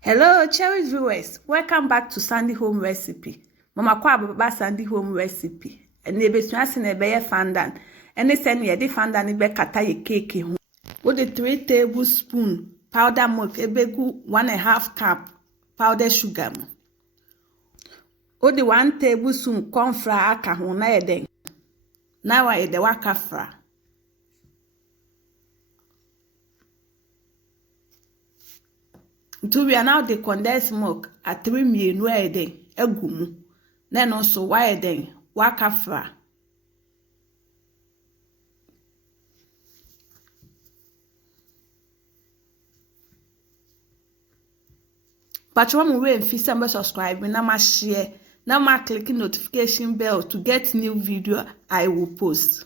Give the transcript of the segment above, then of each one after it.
Hello, cherished viewers. Welcome back to Sandy Home Recipe. Mama kwa baba Sandy Home Recipe. And ne besua se ne be fondant. And ne send ye di fondant be kata ye cake ho. With the 3 tablespoons powder milk ebegu 1.5 cup powder sugar. With the 1 tablespoon cornflour aka ho na ye den. Na wa ye de waka fra. To we are now the condensed milk at 3 mienu eden egumu. Then also why den waka fra. But one way if you subscribe na ma share na ma click notification bell to get new video I will post.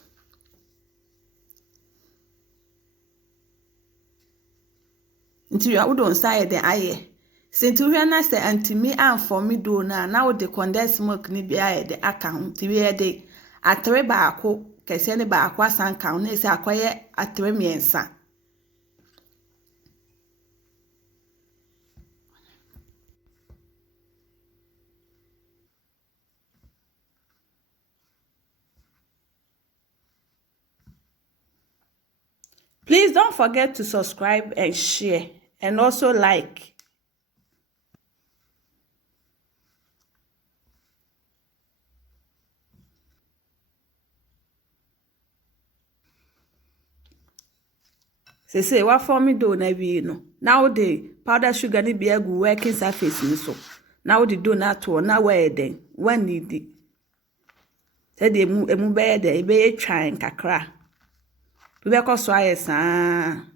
Until you don't say the aye. Since we are not say anti me and for me do now the condensed milk ni be aye the account to be de atre baako kese ne baako asan count na say akoye atre miensa. Please don't forget to subscribe and share and also like. Say what for me do na we no. Now the powder sugar ni be egu working surface ni so. Now the do na to na where den when need it. Say the emu be there e be try kakra. We be so aye san.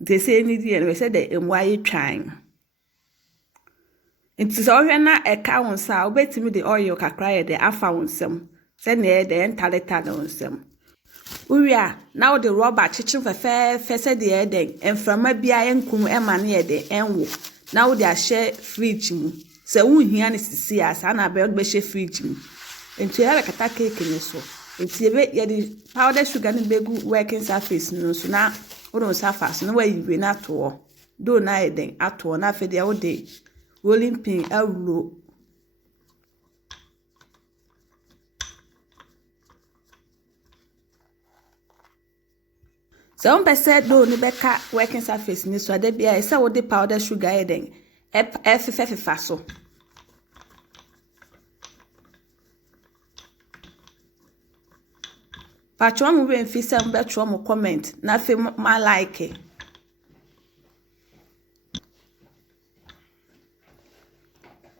They say need and we say the emu aye trying. It is already na eka wonsa obetimi the oil kakra ye the afa wonsem. Say na the entaleta wonsem. Uria now the rubber chichen fe say the eden enframa bia enkum e ma na ye de enwo. Now they share fridge mu. Se unhia ne sisi asa na be share fridge mu. Enti ya kata cake ni so. Enti ye the powder sugar ni begu working surface no so na won surface no we yiwe na to. Do na eden ato na fe de wo de rolling pin awlo. So on person do ni beka working surface ni so ade bia say wo de powder sugar eden efefa so. Patro mu we mfi say mbetro mu comment na fe ma like.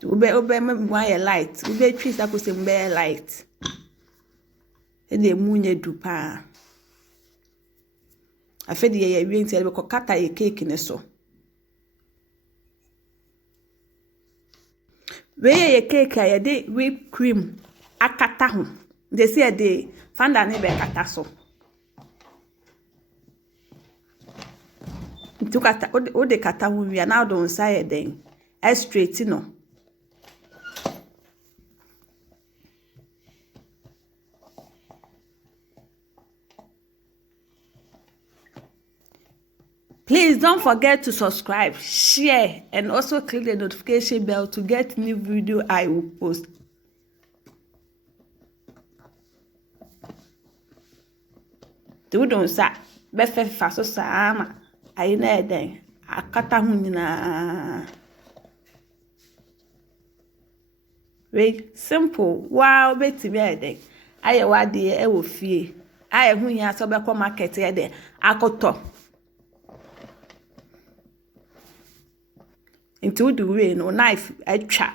Ube me why light. Ube twist akose mbe light. E de munye du pa. Afedi ye wi nti be kokata ye cake ne so. We ye cake ye de whipped cream akata ho. They say de fondant ne be kata so. Ntu kata o de kata ho wi na do nsa ye den. E straight no. Please don't forget to subscribe, share, and also click the notification bell to get new video I will post. Do don't sa be fe fa so sama ayi na eden akata hu nyina. Wait, simple. Wow, betimi eden. Aye wade e wo fie. Aye hu nya so be ko market e de akoto. Into the way no knife etwa.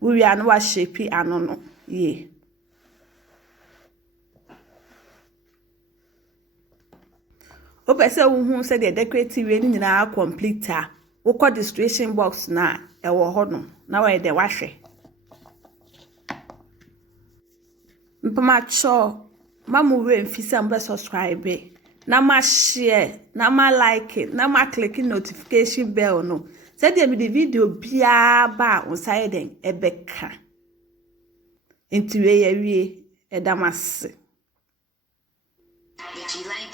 We are no shape anono ye. Opese wo hu say the decorative we ni na complete a. Wo ko distribution box na e wo ho no. Na we de wahwe. Mpama cho mamu we mfisa mbe subscribe. Na ma share, na ma like, na ma click notification bell no. Say the video bia ba on side den ebeka. Inti we ye wie edamase. Would you like